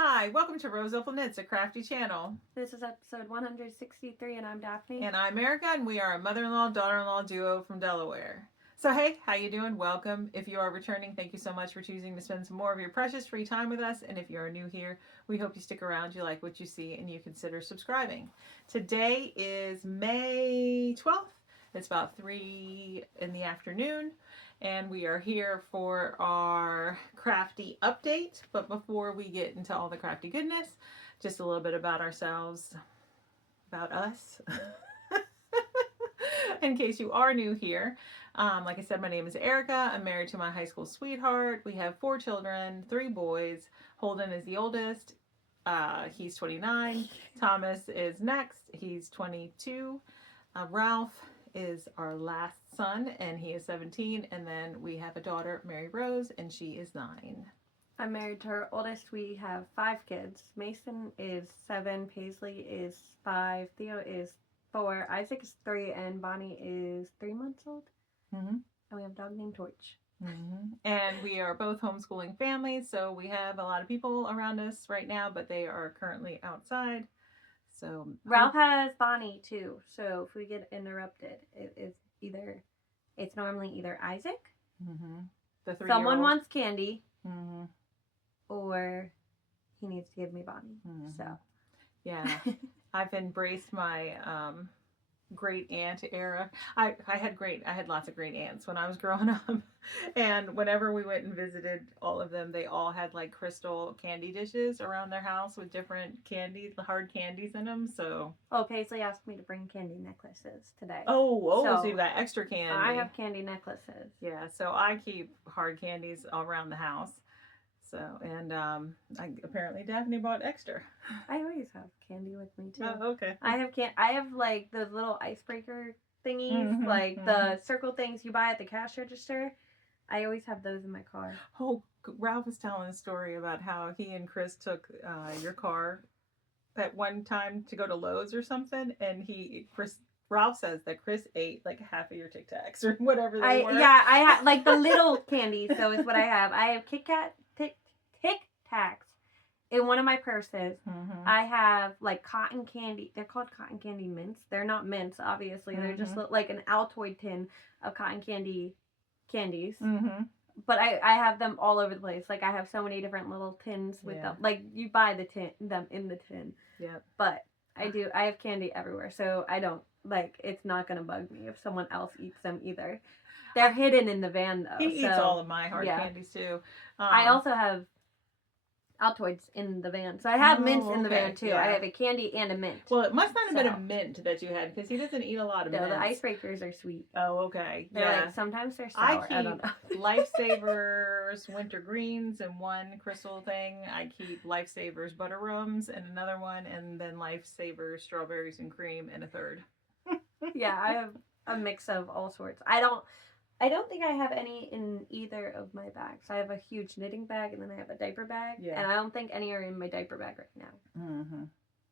Hi, welcome to Roseopalknits, a crafty channel. This is episode 163 and I'm Daphne. And I'm Erica, and we are a mother-in-law, daughter-in-law duo from Delaware. So hey, how you doing? Welcome. If you are returning, thank you so much for choosing to spend some more of your precious free time with us. And if you are new here, we hope you stick around, you like what you see, and you consider subscribing. Today is May 12th. It's about 3 in the afternoon. And we are here for our crafty update. But before we get into all the crafty goodness, just a little bit about ourselves, about us. In case you are new here, like I said, my name is Erica. I'm married to my high school sweetheart. We have 4 children, 3 boys. Holden is the oldest. He's 29. Thomas is next. He's 22. Ralph is our last son, and he is 17. And then we have a daughter, Mary Rose, and she is 9. I'm married to her oldest. We have 5 kids. Mason is 7, Paisley is 5, Theo is 4, Isaac is 3, and Bonnie is 3 months old. Mm-hmm. And we have a dog named Torch. Mm-hmm. And we are both homeschooling families, so we have a lot of people around us right now, but they are currently outside. So Ralph has Bonnie too, so if we get interrupted, it's normally either Isaac, the 3-year-old. someone wants candy, Mm-hmm. or he needs to give me Bonnie. Mm-hmm. So yeah, I've embraced my great aunt era. I had lots of great aunts when I was growing up, and whenever we went and visited all of them, they all had like crystal candy dishes around their house with different candies, hard candies in them. So Paisley asked me to bring candy necklaces today. So you got extra candy. I have candy necklaces. Yeah, so I keep hard candies all around the house. So, and apparently Daphne bought extra. I always have candy with me too. Oh, okay. I have like those little icebreaker thingies, like the circle things you buy at the cash register. I always have those in my car. Oh, Ralph was telling a story about how he and Chris took your car at one time to go to Lowe's or something, and Ralph says that Chris ate like half of your Tic Tacs or whatever they were. Yeah, I have like the little candies. So is what I have. I have Tic Tacs in one of my purses. I have like cotton candy. They're called cotton candy mints. They're not mints, obviously. They're just like an Altoid tin of cotton candies. But I have them all over the place. Like I have so many different little tins with them. Like you buy them in the tin. Yeah. But I have candy everywhere, so I don't it's not gonna bug me if someone else eats them either. They're hidden in the van though. He eats all of my hard candies too. I also have Altoids in the van, so I have mints in the van too. Yeah. I have a candy and a mint. Well, it must not have been a mint that you had, because he doesn't eat a lot of mints. No, the icebreakers are sweet. Oh, okay. They're like, sometimes they're sour. I don't know. Lifesavers winter greens in one crystal thing. I keep Lifesavers butter rums in another one, and then Lifesavers strawberries and cream in a third. Yeah, I have a mix of all sorts. I don't think I have any in either of my bags. I have a huge knitting bag, and then I have a diaper bag. Yeah. And I don't think any are in my diaper bag right now.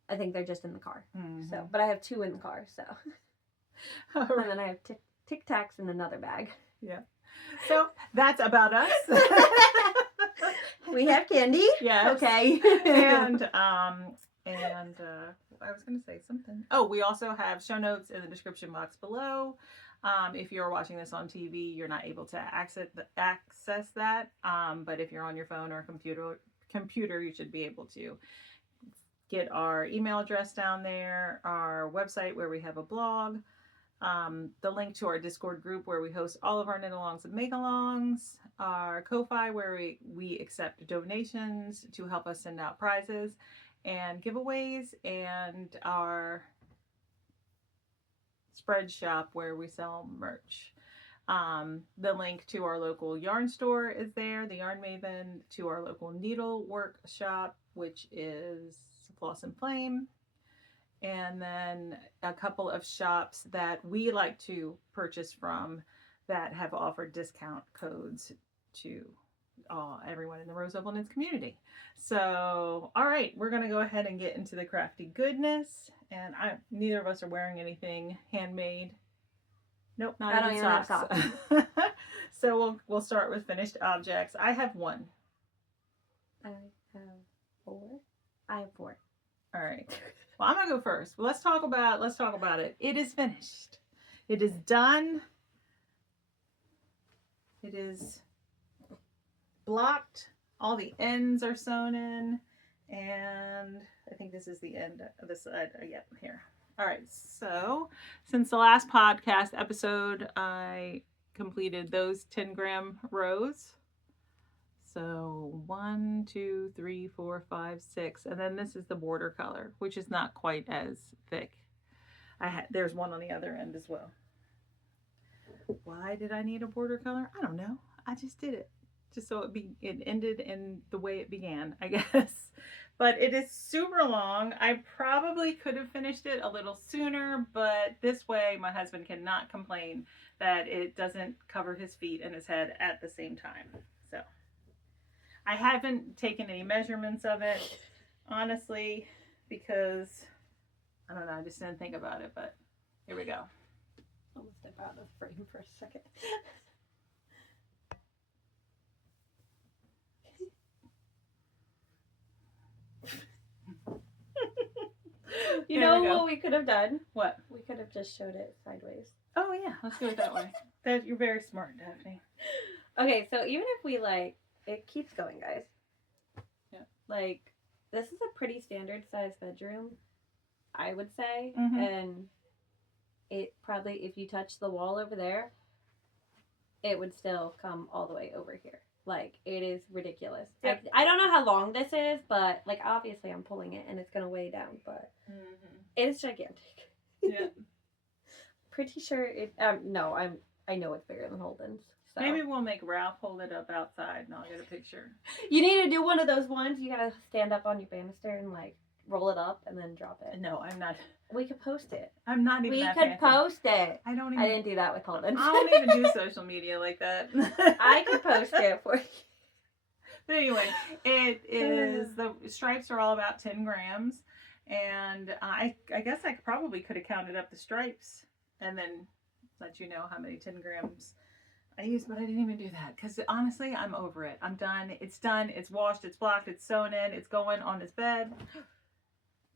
I think they're just in the car. So, but I have 2 in the car, so. Right. And then I have Tic Tacs in another bag. Yeah. So that's about us. We have candy. Yes. Okay. And I was going to say something. Oh, we also have show notes in the description box below. If you're watching this on TV, you're not able to access that. But if you're on your phone or computer, you should be able to get our email address down there, our website where we have a blog, the link to our Discord group where we host all of our knit-alongs and make-alongs, our Ko-Fi where we accept donations to help us send out prizes and giveaways, and our spread shop where we sell merch. The link to our local yarn store is there, the Yarn Maven, to our local needlework shop, which is Floss and Flame, and then a couple of shops that we like to purchase from that have offered discount codes to everyone in the Roseopalknits community. So, all right, we're going to go ahead and get into the crafty goodness. And neither of us are wearing anything handmade. Nope, not even socks. So we'll start with finished objects. I have 1. I have 4. Well, I'm gonna go first. Let's talk about it. It is finished. It is done. It is blocked. All the ends are sewn in, and I think this is the end of the side. Yep, here. All right. So since the last podcast episode, I completed those 10-gram rows. So 1, 2, 3, 4, 5, 6, and then this is the border color, which is not quite as thick. There's one on the other end as well. Why did I need a border color? I don't know. I just did it, just so it ended in the way it began, I guess. But it is super long. I probably could have finished it a little sooner, but this way my husband cannot complain that it doesn't cover his feet and his head at the same time. So I haven't taken any measurements of it, honestly, because I don't know, I just didn't think about it, but here we go. I'm gonna step out of the frame for a second. You know what we could have done? What? We could have just showed it sideways. Oh yeah, let's do it that way. You're very smart, Daphne. Okay, so even if we it keeps going, guys. Yeah. Like, this is a pretty standard size bedroom, I would say. Mm-hmm. And it probably, if you touch the wall over there, it would still come all the way over here. Like, it is ridiculous. Yep. I don't know how long this is, but, like, obviously I'm pulling it and it's going to weigh down, but it is gigantic. Yeah. Pretty sure it, no, I know it's bigger than Holden's. So. Maybe we'll make Ralph hold it up outside and I'll get a picture. You need to do one of those ones. You gotta stand up on your banister and like roll it up and then drop it. No, I'm not. We could post it. I'm not even. We that could fancy. post it. I don't even. I didn't do that with Holden. I don't even do social media like that. I could post it for you. But anyway, it is, the stripes are all about 10 grams, and I guess I probably could have counted up the stripes and then let you know how many 10 grams I used, but I didn't even do that because honestly, I'm over it. I'm done. It's done. It's washed. It's blocked. It's sewn in. It's going on his bed.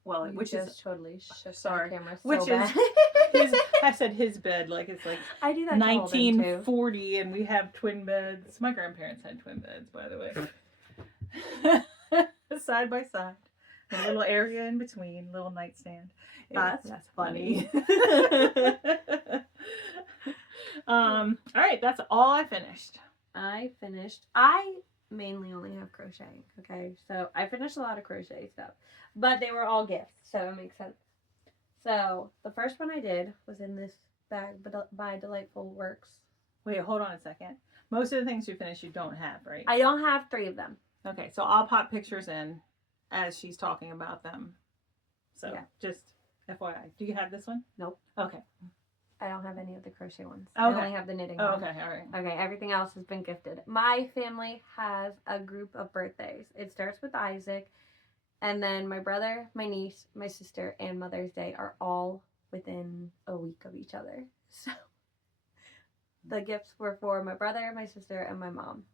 Well, You which is totally sorry, camera so which bad. is I said his bed like it's like I do that 1940, and we have twin beds. My grandparents had twin beds, by the way, side by side, a little area in between, little nightstand. That's funny. All right, that's all I finished. I mainly only have crocheting. Okay, so I finished a lot of crochet stuff, but they were all gifts, so it makes sense. So the first one I did was in this bag by Delightful Works. Wait, hold on a second. Most of the things you finished, you don't have, right? I don't have 3 of them. Okay, so I'll pop pictures in as she's talking about them. So yeah. Just FYI. Do you have this one? Nope. Okay. I don't have any of the crochet ones. Okay. I only have the knitting one. Okay, all right. Okay, everything else has been gifted. My family has a group of birthdays. It starts with Isaac, and then my brother, my niece, my sister, and Mother's Day are all within a week of each other. So the gifts were for my brother, my sister, and my mom.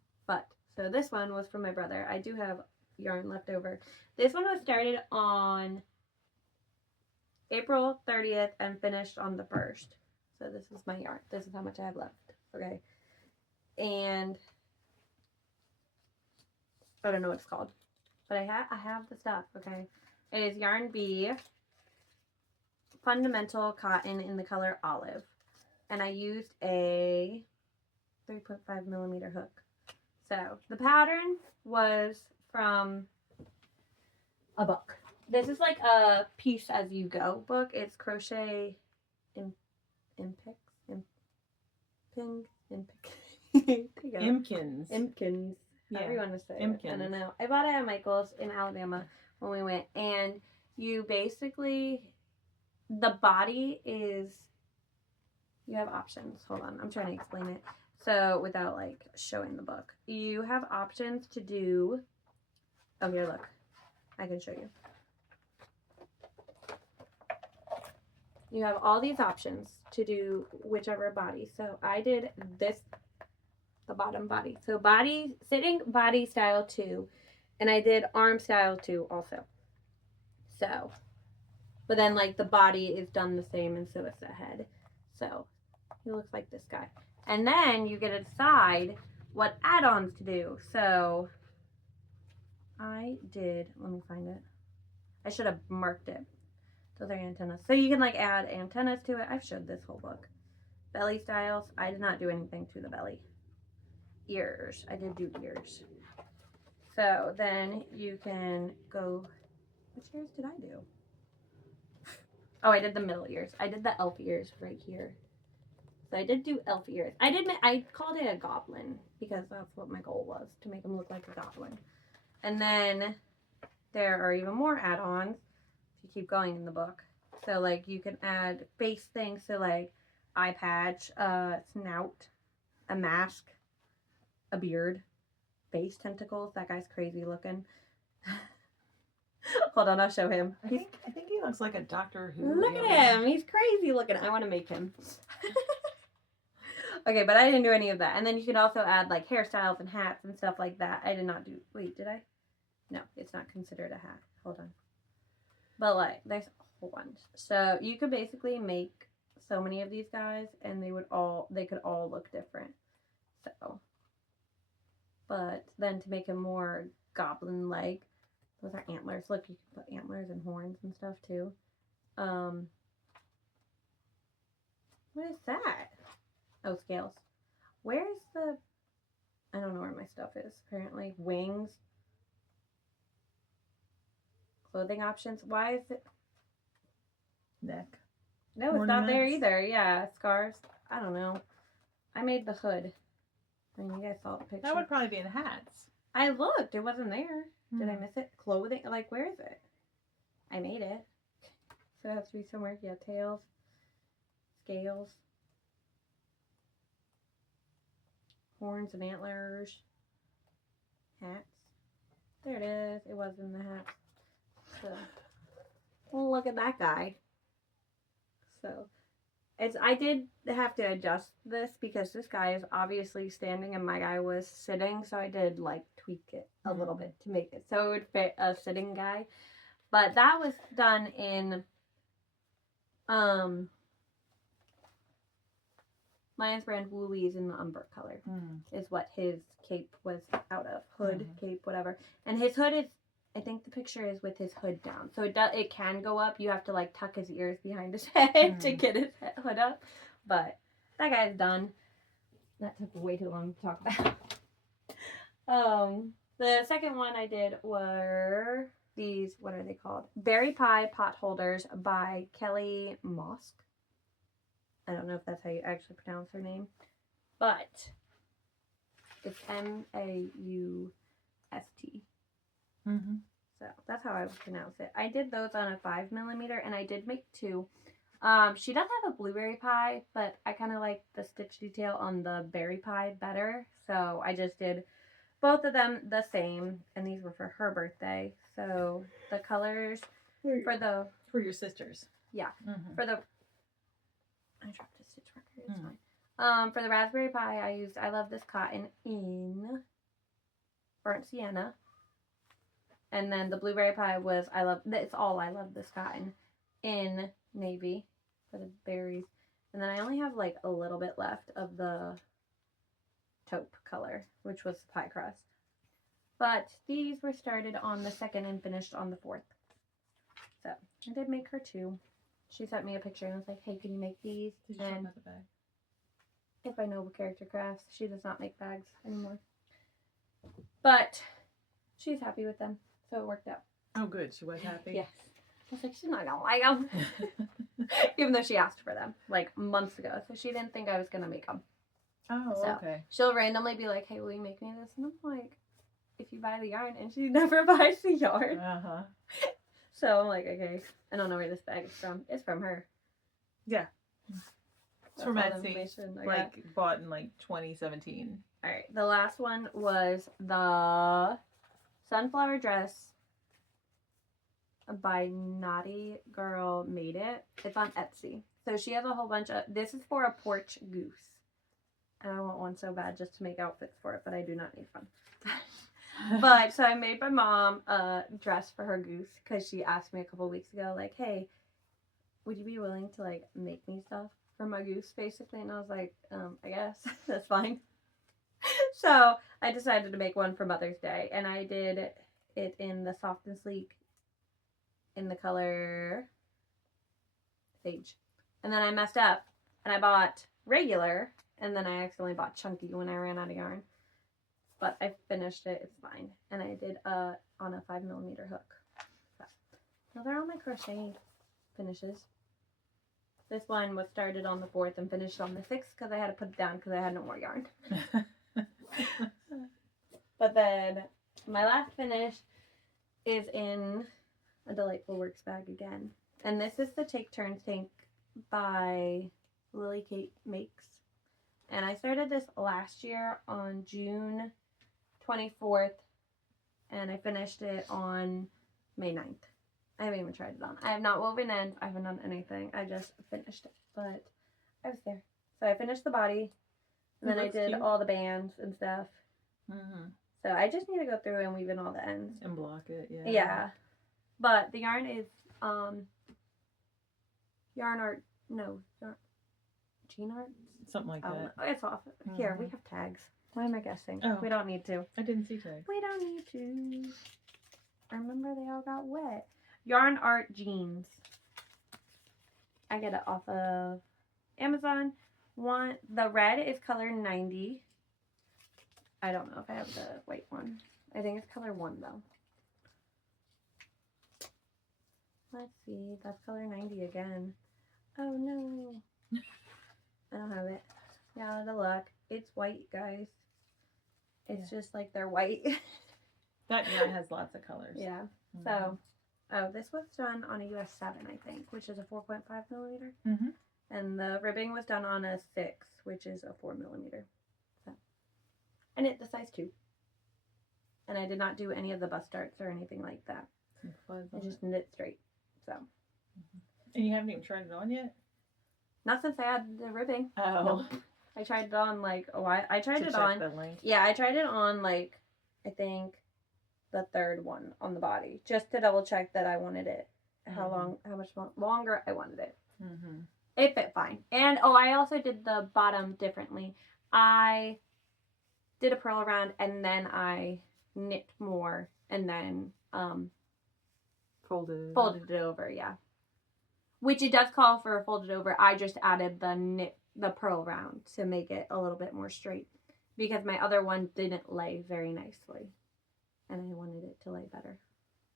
So this one was for my brother. I do have yarn left over. This one was started on April 30th and finished on the 1st. So this is my yarn. This is how much I have left. Okay. And I don't know what it's called. But I have the stuff, okay? It is Yarn B Fundamental Cotton in the color Olive. And I used a 3.5 millimeter hook. So the pattern was from a book. This is like a piece as you go book. It's Crochet Impkins. Yeah. Everyone was saying Impkins. I don't know. I bought it at Michael's in Alabama when we went, and you basically, the body is, you have options. Hold on, I'm trying to explain it. So without like showing the book, you have options to do. Oh, here, look. I can show you. You have all these options to do whichever body. So I did this, the bottom body. So body, sitting body style 2. And I did arm style 2 also. So But then like the body is done the same, and so is the head. So he looks like this guy. And then you get to decide what add-ons to do. So I did, let me find it. I should have marked it. Those are antennas. So you can like add antennas to it. I've showed this whole book. Belly styles. I did not do anything to the belly. Ears. I did do ears. So then you can go, which ears did I do? Oh, I did the middle ears. I did the elf ears right here. So I did do elf ears. I called it a goblin because that's what my goal was, to make him look like a goblin. And then there are even more add-ons if you keep going in the book. So like you can add face things, so like eye patch, snout, a mask, a beard, face tentacles. That guy's crazy looking. Hold on, I'll show him. I think he looks like a Doctor Who. Look at him. He's crazy looking. I want to make him. Okay, but I didn't do any of that. And then you can also add like hairstyles and hats and stuff like that. I did not do. Wait, did I? No, it's not considered a hat. Hold on. But like, there's a whole bunch. So you could basically make so many of these guys, and they could all look different. So, but then to make him more goblin-like, those are antlers. Look, you can put antlers and horns and stuff too. What is that? Oh, scales. Where's the... I don't know where my stuff is, apparently. Wings. Clothing options. Why is it... Neck. No, it's not there either. Yeah, scarves. I don't know. I made the hood. I mean, you guys saw the picture. That would probably be in hats. I looked. It wasn't there. Did I miss it? Clothing? Like, where is it? I made it. So it has to be somewhere. Yeah, tails. Scales. Horns and antlers. Hats. There it is. It was in the hat. So, well, look at that guy. So, I did have to adjust this because this guy is obviously standing and my guy was sitting. So I did like tweak it a little bit to make it so it would fit a sitting guy. But that was done in Lion's Brand Woolies in the umber color is what his cape was out of. Hood, cape, whatever. And his hood is, I think the picture is with his hood down. So it can go up. You have to like tuck his ears behind his head to get his hood up. But that guy's done. That took way too long to talk about. The second one I did were these, what are they called? Berry Pie Pot Holders by Kelly Mosk. I don't know if that's how you actually pronounce her name. But it's M-A-U-S-T. So that's how I would pronounce it. I did those on a 5mm and I did make 2. She does have a blueberry pie, but I kind of like the stitch detail on the berry pie better. So I just did both of them the same, and these were for her birthday. So the colors for your sisters. Yeah. For the... I dropped a stitch marker. It's fine. For the raspberry pie, I used I Love This Cotton in Burnt Sienna. And then the blueberry pie was I Love This Cotton in navy for the berries. And then I only have like a little bit left of the taupe color, which was the pie crust. But these were started on the 2nd and finished on the 4th. So I did make her 2. She sent me a picture and was like, hey, can you make these? Did you talk about the bag? If I know Character Crafts, she does not make bags anymore. But she's happy with them, so it worked out. Oh, good. She was happy? Yes. I was like, she's not going to like them. Even though she asked for them, like, months ago. So she didn't think I was going to make them. Oh, so okay. She'll randomly be like, hey, will you make me this? And I'm like, if you buy the yarn. And she never buys the yarn. So I'm like, okay. I don't know where this bag is from. It's from her. Yeah. It's from Etsy. Like, bought in like 2017. Alright. The last one was the Sunflower Dress by Naughty Girl Made It. It's on Etsy. So she has a whole bunch of... This is for a porch goose. And I want one so bad just to make outfits for it, but I do not need one. But so I made my mom a dress for her goose because she asked me a couple weeks ago, like, hey, would you be willing to like make me stuff for my goose basically? And I was like, I guess that's fine. So I decided to make one for Mother's Day, and I did it in the Soft and Sleek in the color Sage. And then I messed up and I bought regular, and then I accidentally bought chunky when I ran out of yarn. But I finished it, it's fine. And I did on a 5mm hook. So they're all my crocheted finishes. This one was started on the 4th and finished on the 6th because I had to put it down because I had no more yarn. But then my last finish is in a Delightful Works bag again. And this is the Take Turns Tank by Lily Kate Makes. And I started this last year on June 24th. And I finished it on May 9th. I haven't even tried it on. I have not woven ends. I haven't done anything. I just finished it. But I was there. So I finished the body. And then I did all the bands and stuff. Mm-hmm. So I just need to go through and weave in all the ends. And block it, yeah. Yeah. But the yarn is Yarn Art, no, Jean Art? Something like that. It's off. Mm-hmm. Here, we have tags. Why am I guessing? Oh. We don't need to. I didn't see tags. We don't need to. I remember they all got wet. Yarn Art Jeans. I get it off of Amazon. The red is color 90. I don't know if I have the white one. I think it's color 1 though. Let's see. That's color 90 again. Oh no. I don't have it. Yeah, the look. It's white, guys. It's just like they're white. That yarn has lots of colors. Yeah. Mm-hmm. So, this was done on a US 7, I think, which is a 4.5mm. Mm-hmm. And the ribbing was done on a 6, which is a 4mm. So, I knit the size 2. And I did not do any of the bust darts or anything like that. I just knit straight. So. And you haven't even tried it on yet? Not since I had the ribbing. Oh. Nope. I tried it on like a while. I tried to it check on. The length. Yeah, I tried it on like, I think, the 3rd one on the body, just to double check that I wanted it. How much longer I wanted it. Mm-hmm. It fit fine. And I also did the bottom differently. I did a purl around and then I knit more and then folded it over, yeah. Which it does call for a folded over. I just added the purl round to make it a little bit more straight because my other one didn't lay very nicely and I wanted it to lay better.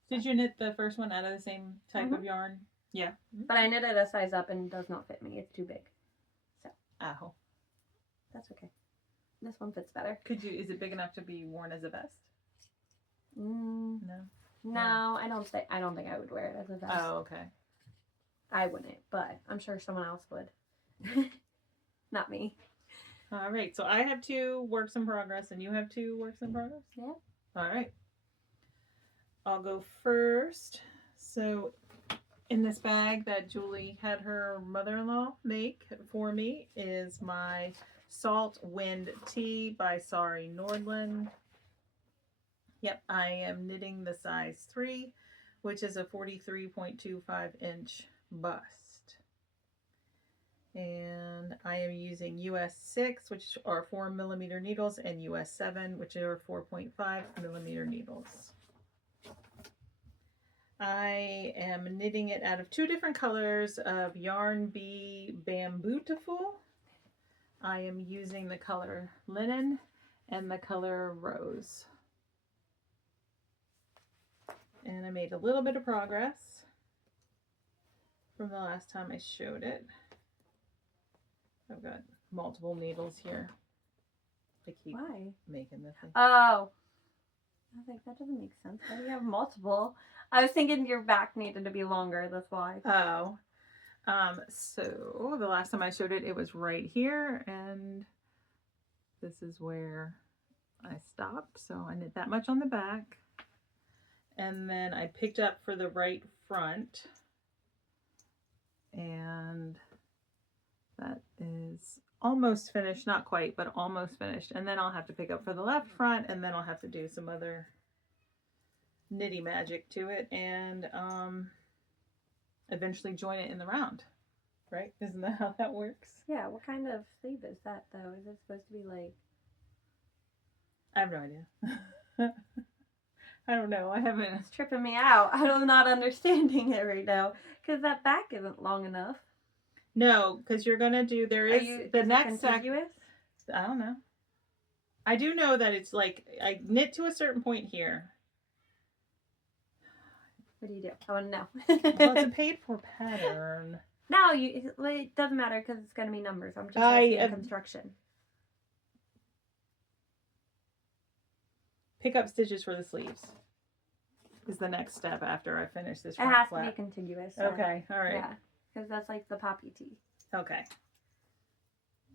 Did you knit the first one out of the same type of yarn? Yeah. But I knitted a size up and it does not fit me. It's too big. So. Oh. That's okay. This one fits better. Is it big enough to be worn as a vest? No. No, I don't think I would wear it as a vest. Oh, okay. I wouldn't, but I'm sure someone else would. Not me. All right, so I have 2 works in progress and you have 2 works in progress? Yeah. All right. I'll go first. So in this bag that Julie had her mother-in-law make for me is my Salt Wind Tea by Sari Nordland. Yep, I am knitting the size 3, which is a 43.25 inch bust. And I am using US 6, which are 4mm needles, and US 7, which are 4.5mm needles. I am knitting it out of 2 different colors of Yarn Bee Bambootiful. I am using the color Linen and the color Rose. And I made a little bit of progress from the last time I showed it. I've got multiple needles here. I keep making this thing. Oh. I was like, that doesn't make sense. Why do you have multiple? I was thinking your back needed to be longer, that's why. Oh. So the last time I showed it, it was right here, and this is where I stopped. So I knit that much on the back. And then I picked up for the right front, and that is almost finished, not quite, but almost finished. And then I'll have to pick up for the left front, and then I'll have to do some other nitty magic to it. And eventually join it in the round. Right? Isn't that how that works? Yeah, what kind of sleeve is that though? Is it supposed to be like... I have no idea. I don't know. I haven't. It's tripping me out. I'm not understanding it right now because that back isn't long enough. No, because you're gonna do. There is the next contiguous? I don't know. I do know that it's like I knit to a certain point here. What do you do? I want to know. Well, it's a paid for pattern. No, it doesn't matter because it's going to be numbers. I'm just asking construction. Pick up stitches for the sleeves is the next step after I finish this. It has to be contiguous. So. Okay, all right. Yeah, because that's like the poppy tee. Okay.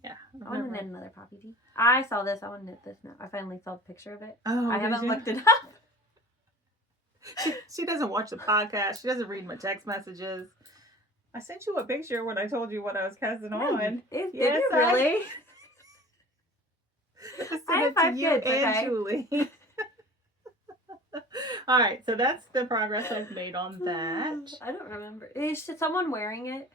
Yeah. I want to knit another poppy tee. I saw this. I want to knit this now. I finally saw the picture of it. Oh, I haven't looked it up. She doesn't watch the podcast. She doesn't read my text messages. I sent you a picture when I told you what I was casting on. Did you really? I have 5 kids, and Julie. All right, so that's the progress I've made on that. I don't remember. Is someone wearing it?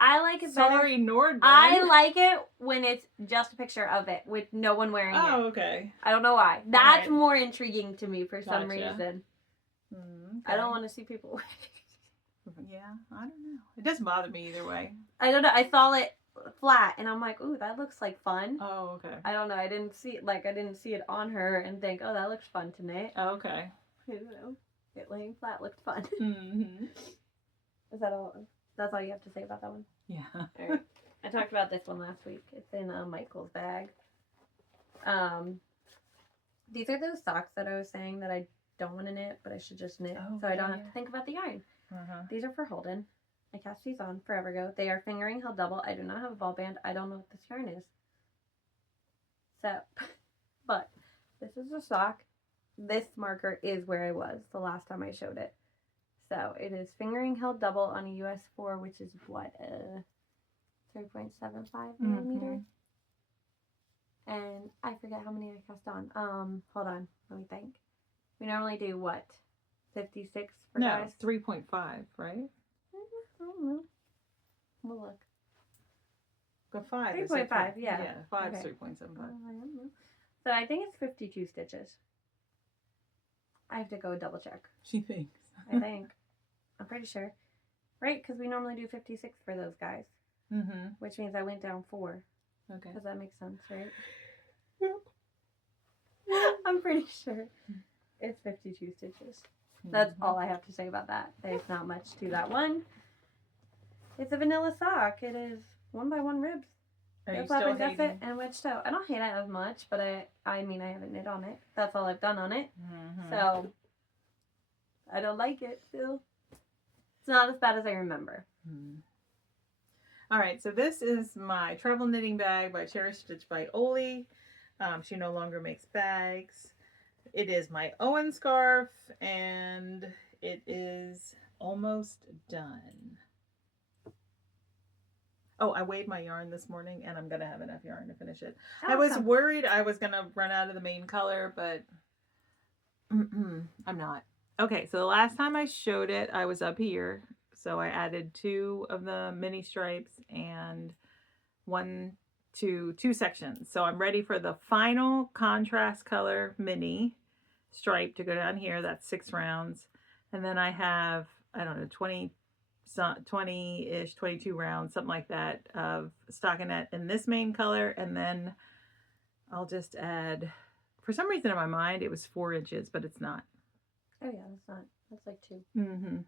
I like it better. Sorry, Nordman. I like it when it's just a picture of it with no one wearing it. Oh, okay. I don't know why. That's more intriguing to me for some reason. Okay. I don't want to see people wearing it. Yeah, I don't know. It doesn't bother me either way. I don't know. I saw it flat and I'm like, ooh, that looks like fun. Oh, okay. I don't know. I didn't see it on her and think, oh, that looks fun to knit. Oh, okay. I don't know. It laying flat looked fun. Mm-hmm. Is that all? That's all you have to say about that one? Yeah. All right. I talked about this one last week. It's in Michael's bag. These are those socks that I was saying that I don't want to knit, but I should just knit so I don't have to think about the yarn. These are for Holden. I cast these on forever ago. They are fingering held double. I do not have a ball band. I don't know what this yarn is. So, but this is a sock. This marker is where I was the last time I showed it. So it is fingering held double on a US 4, which is what, 3.75 millimeter. And I forget how many I cast on. Hold on, let me think. We normally do what, 56 for guys? 3.5, right? I don't know. We'll look. Go 5. 3.5, yeah. Yeah, 5 is okay. 3.75. I don't know. So I think it's 52 stitches. I have to go double check. She thinks. I think. I'm pretty sure. Right? Because we normally do 56 for those guys. Mm-hmm. Which means I went down 4. Okay. Does that make sense, right? Yep. I'm pretty sure it's 52 stitches. That's all I have to say about that. There's not much to that one. It's a vanilla sock. It is 1x1 ribs. Are you still gusset and wedge toe. I don't hate it as much, but I mean I haven't knit on it. That's all I've done on it. So I don't like it still. It's not as bad as I remember. All right, so this is my travel knitting bag by Cherish Stitch by Oli. She no longer makes bags. It is my Owen scarf, and it is almost done. Oh, I weighed my yarn this morning, and I'm going to have enough yarn to finish it. Awesome. I was worried I was going to run out of the main color, but I'm not. Okay, so the last time I showed it, I was up here. So I added 2 of the mini stripes and 2 sections. So I'm ready for the final contrast color mini stripe to go down here. That's 6 rounds. And then I have, I don't know, 20-ish, 22 rounds, something like that, of stockinette in this main color. And then I'll just add, for some reason in my mind, it was 4 inches, but it's not. Oh yeah, that's not. That's like 2. And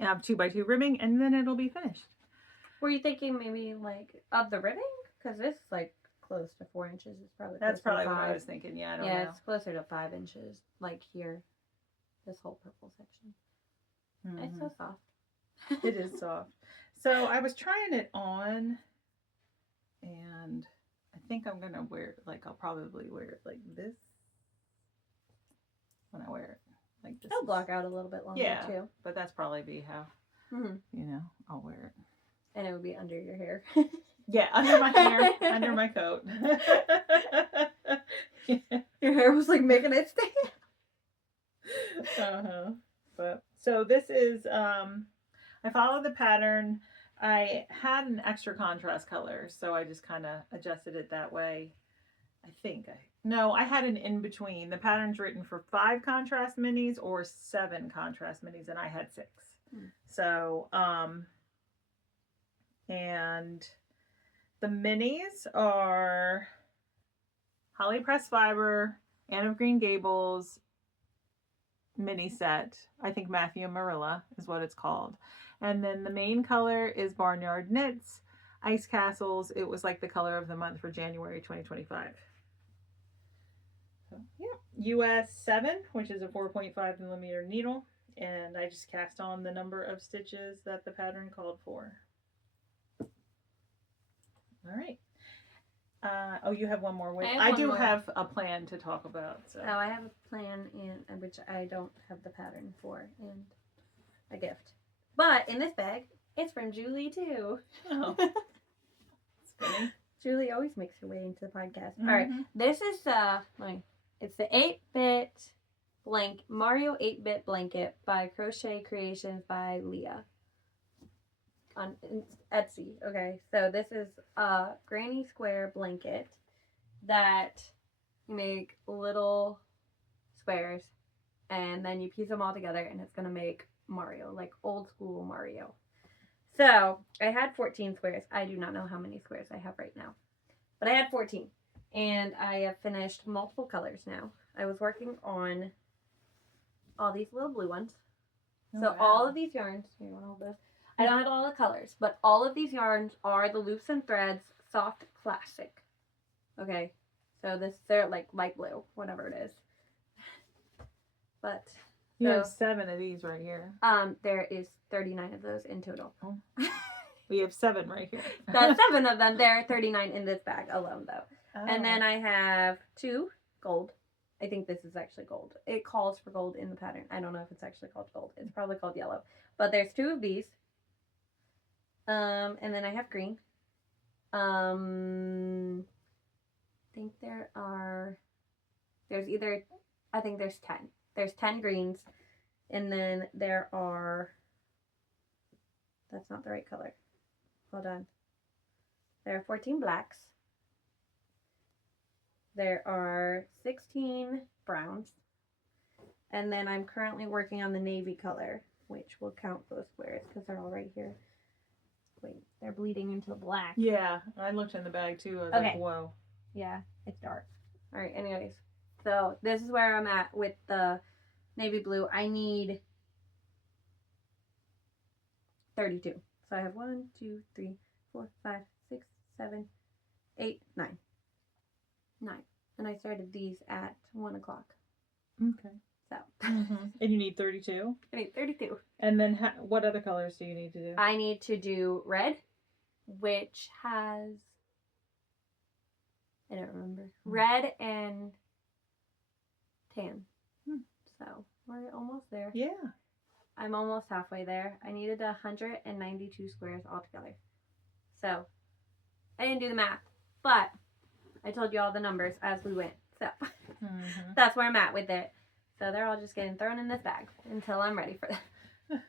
I have 2x2 ribbing, and then it'll be finished. Were you thinking maybe like of the ribbing? Because this is like close to 4 inches. It's probably that's probably what I was thinking. Yeah, I don't know. Yeah, it's closer to 5 inches. Like here, this whole purple section. It's so soft. It is soft. So I was trying it on, and I think I'm gonna wear it. Like I'll probably wear it like this when I wear it. Like this. It'll block out a little bit longer too. But that's probably be how you know I'll wear it. And it would be under your hair. Yeah, under my hair, under my coat. Your hair was like making it stay. But so this is I followed the pattern. I had an extra contrast color, so I just kind of adjusted it that way. No, I had an in between. The pattern's written for 5 contrast minis or 7 contrast minis, and I had 6. So, and the minis are Holly Pressed Fiber, Anne of Green Gables mini set. I think Matthew and Marilla is what it's called. And then the main color is Barnyard Knits, Ice Castles. It was like the color of the month for January 2025. So, yeah. US 7, which is a 4.5 millimeter needle. And I just cast on the number of stitches that the pattern called for. All right. Oh, you have one more. I do have a plan to talk about. So. Oh, I have a plan, in which I don't have the pattern for, and a gift. But in this bag, it's from Julie too. Oh, that's funny. Julie always makes her way into the podcast. All right, this is it's the 8-bit Mario 8-bit blanket by Crochet Creations by Leah on Etsy. Okay, so this is a granny square blanket that you make little squares and then you piece them all together and it's gonna make Mario, like old school Mario. So I had 14 squares. I do not know how many squares I have right now, but I had 14 and I have finished multiple colors now. I was working on all these little blue ones. So wow. All of these yarns, here, you want to hold this? I don't have all the colors, but all of these yarns are the Loops and Threads Soft Classic. Okay, so they're like light blue, whatever it is. But you have 7 of these right here. There is 39 of those in total. Oh. We have 7 right here. That's 7 of them. There are 39 in this bag alone, though. Oh. And then I have 2 gold. I think this is actually gold. It calls for gold in the pattern. I don't know if it's actually called gold. It's probably called yellow. But there's 2 of these. And then I have green. I think there's 10. There's 10 greens. And then there are, that's not the right color. Hold on. There are 14 blacks. There are 16 browns. And then I'm currently working on the navy color, which will count those squares because they're all right here. Wait, they're bleeding into the black. Yeah, I looked in the bag too. I was like, whoa. Yeah, it's dark. All right, anyways. So this is where I'm at with the navy blue. I need 32. So I have 1, 2, 3, 4, 5, 6, 7, 8, 9. 9. And I started these at 1 o'clock. Okay. So. And you need 32? I need 32. And then what other colors do you need to do? I need to do red, which has, I don't remember, red and tan. So we're almost there. Yeah. I'm almost halfway there. I needed 192 squares altogether. So I didn't do the math, but I told you all the numbers as we went. So that's where I'm at with it. So they're all just getting thrown in this bag until I'm ready for them.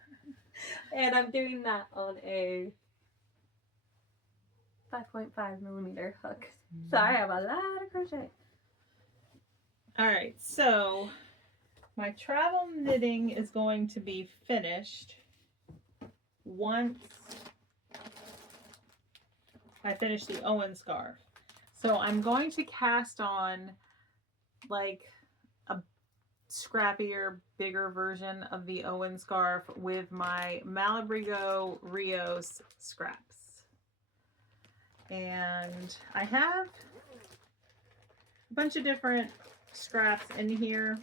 And I'm doing that on a 5.5 millimeter hook. So I have a lot of crochet. All right, so my travel knitting is going to be finished once I finish the Owen scarf. So I'm going to cast on like a scrappier, bigger version of the Owen scarf with my Malabrigo Rios scraps. And I have a bunch of different scraps in here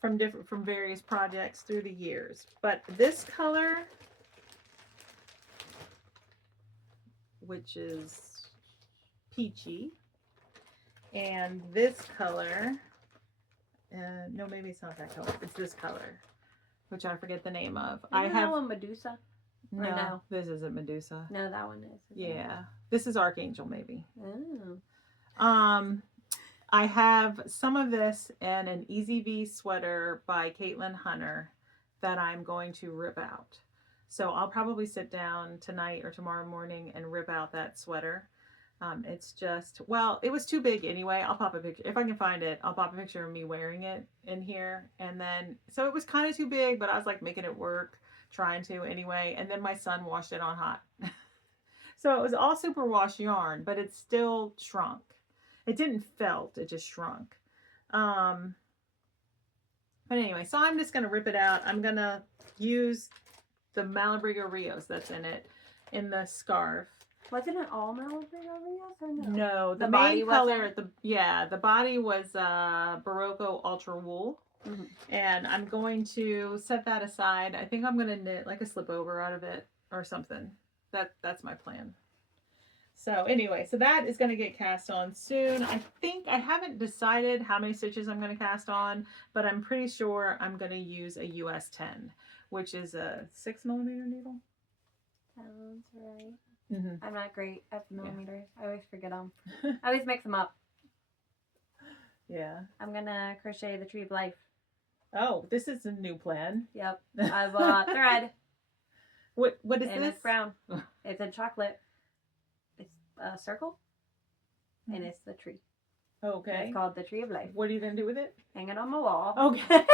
from various projects through the years. But this color, which is peachy, and this color, no, maybe it's not that color, it's this color, which I forget the name of. I have that one Medusa. No, this isn't Medusa. No, that one is. Yeah, this is Archangel maybe. Oh. I have some of this and an Easy V sweater by Caitlin Hunter that I'm going to rip out. So I'll probably sit down tonight or tomorrow morning and rip out that sweater. It's just, well, it was too big anyway. I'll pop a picture. If I can find it, I'll pop a picture of me wearing it in here. And then, so it was kind of too big, but I was like making it work, trying to anyway. And then my son washed it on hot. So it was all superwash yarn, but it still shrunk. It didn't felt, it just shrunk. But anyway, so I'm just going to rip it out. I'm going to use the Malabrigo Rios that's in it in the scarf. Wasn't it all Malabrigo Rios or no? No, the main color, the body was Barocco Ultra Wool. Mm-hmm. And I'm going to set that aside. I think I'm going to knit like a slip over out of it or something. That's my plan. So anyway, so that is going to get cast on soon. I think I haven't decided how many stitches I'm going to cast on, but I'm pretty sure I'm going to use a US 10, which is a 6mm needle. Sounds right. Mm-hmm. I'm not great at millimeters. Yeah. I always forget them. I always mix them up. Yeah. I'm going to crochet the Tree of Life. Oh, this is a new plan. Yep. I bought thread. What is this? And it's brown. It's a chocolate. It's a circle. And it's the tree. Okay. And it's called the Tree of Life. What are you going to do with it? Hang it on my wall. Okay.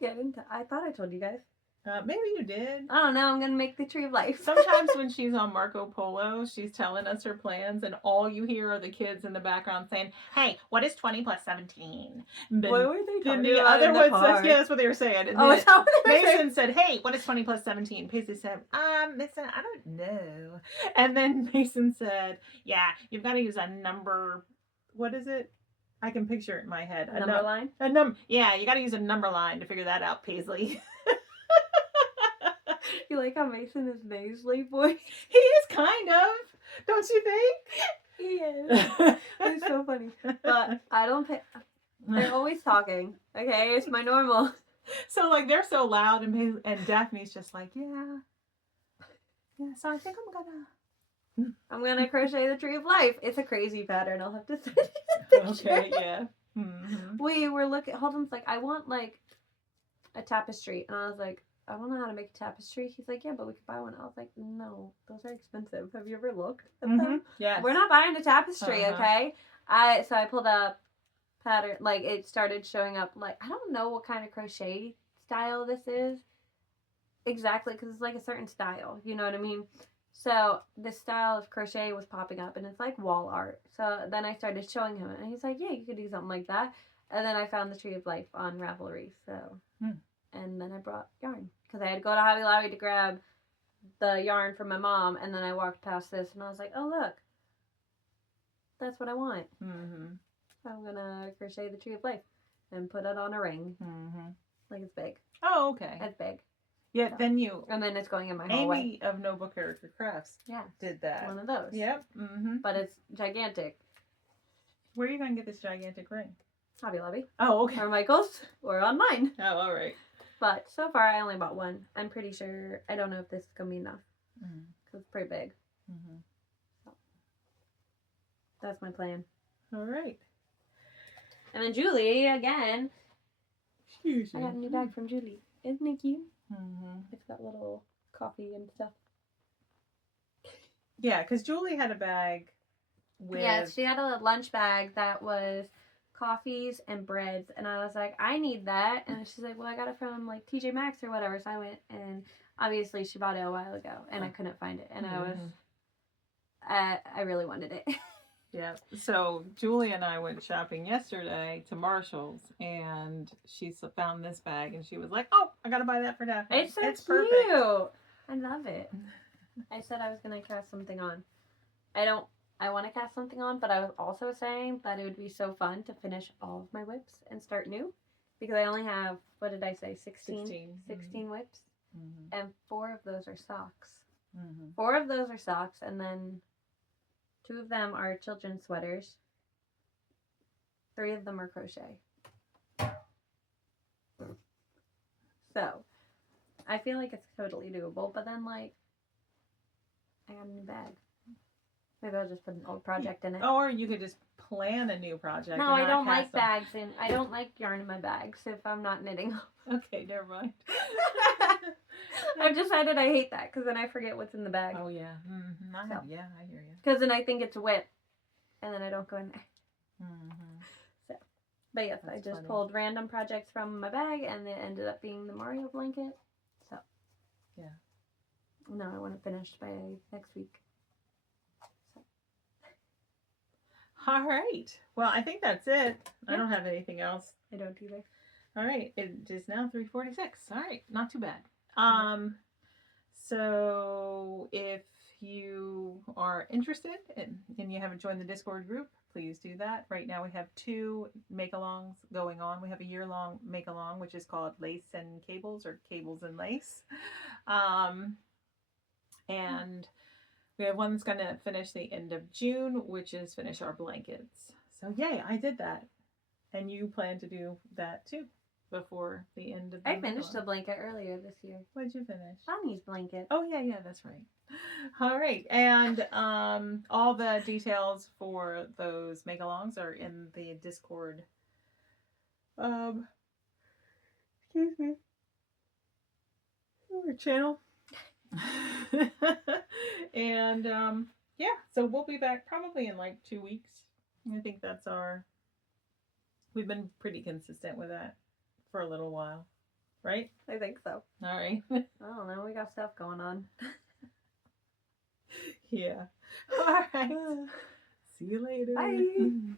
Yeah, I thought I told you guys. Maybe you did. I don't know. I'm going to make the Tree of Life. Sometimes when she's on Marco Polo, she's telling us her plans, and all you hear are the kids in the background saying, "Hey, what is 20 plus 17? What were they talking the about other one says, yeah, that's what they were saying. And is that what they were Mason saying? said, "Hey, what is 20 plus 17? Paisley said, Mason, I don't know. And then Mason said, "Yeah, you've got to use a number. What is it? I can picture it in my head. A number line? Yeah, you got to use a number line to figure that out, Paisley." You like how Mason is Paisley boy? He is kind of. Don't you think? He is. It's so funny. But I don't pay. They're always talking. Okay, it's my normal. So like they're so loud, and Daphne's just like, yeah. So I think I'm gonna crochet the Tree of Life. It's a crazy pattern. I'll have to send you a picture. Okay, yeah. Mm-hmm. We were looking. Holden's like, I want like a tapestry, and I was like, I don't know how to make a tapestry. He's like, yeah, but we could buy one. I was like, no, those are expensive. Have you ever looked at them? Yeah. We're not buying a tapestry, okay? So I pulled up pattern, like it started showing up, like, I don't know what kind of crochet style this is exactly, because it's like a certain style, you know what I mean? So this style of crochet was popping up, and it's like wall art. So then I started showing him it, and he's like, yeah, you could do something like that. And then I found the Tree of Life on Ravelry, so... And then I brought yarn because I had to go to Hobby Lobby to grab the yarn from my mom. And then I walked past this and I was like, oh, look, that's what I want. Mm-hmm. I'm going to crochet the Tree of Life and put it on a ring. Mm-hmm. Like it's big. Oh, okay. It's big. Yeah, so, then you... And then it's going in my hallway. Amy of Notebook Character Crafts did that. One of those. Yep. Mm-hmm. But it's gigantic. Where are you going to get this gigantic ring? Hobby Lobby. Oh, okay. Or Michael's or online. Oh, all right. But so far, I only bought one. I'm pretty sure. I don't know if this is going to be enough. Because it's pretty big. Mm-hmm. So, that's my plan. All right. And then Julie, again. Excuse me. I got a new bag from Julie. Isn't it cute? Mm-hmm. It's got little coffee and stuff. Yeah, because Julie had a bag with... Yeah, she had a lunch bag that was... coffees and breads, and I was like, I need that, and she's like, well, I got it from like TJ Maxx or whatever, so I went, and obviously she bought it a while ago, and I couldn't find it, and I really wanted it. Yeah, so Julie and I went shopping yesterday to Marshall's, and she found this bag, and she was like, oh, I gotta buy that for Daphne. It's so cute. Perfect. I love it. I said I was gonna cast something on. I want to cast something on, but I was also saying that it would be so fun to finish all of my whips and start new. Because I only have, what did I say, 16 whips. Mm-hmm. And 4 of those are socks. Mm-hmm. 4 of those are socks, and then 2 of them are children's sweaters. 3 of them are crochet. So, I feel like it's totally doable, but then, like, I got a new bag. Maybe I'll just put an old project in it. Or you could just plan a new project. No, I don't like bags, and I don't like yarn in my bags if I'm not knitting. Okay, never mind. I've decided I hate that because then I forget what's in the bag. Oh yeah, yeah, I hear you. Because then I think it's wet, and then I don't go in there. Mm-hmm. So, but yes, That's I just funny. pulled random projects from my bag, and it ended up being the Mario blanket. So yeah. No, I want it finished by next week. So. All right. Well, I think that's it. Yeah. I don't have anything else. I don't either. All right. It is now 3:46. All right. Not too bad. So if you are interested and you haven't joined the Discord group, please do that. Right now we have 2 make-alongs going on. We have a year-long make-along, which is called Lace and Cables, or Cables and Lace. And we have one that's going to finish the end of June, which is finish our blankets. So yay, I did that. And you plan to do that too before the end of the I finished a blanket earlier this year. What did you finish? Bonnie's blanket. Oh yeah, that's right. All right. And all the details for those make-alongs are in the Discord excuse me, channel. And yeah, so we'll be back probably in like 2 weeks. I think that's we've been pretty consistent with that for a little while, right? I think so. All right. I don't know, we got stuff going on. Yeah. All right. See you later. Bye.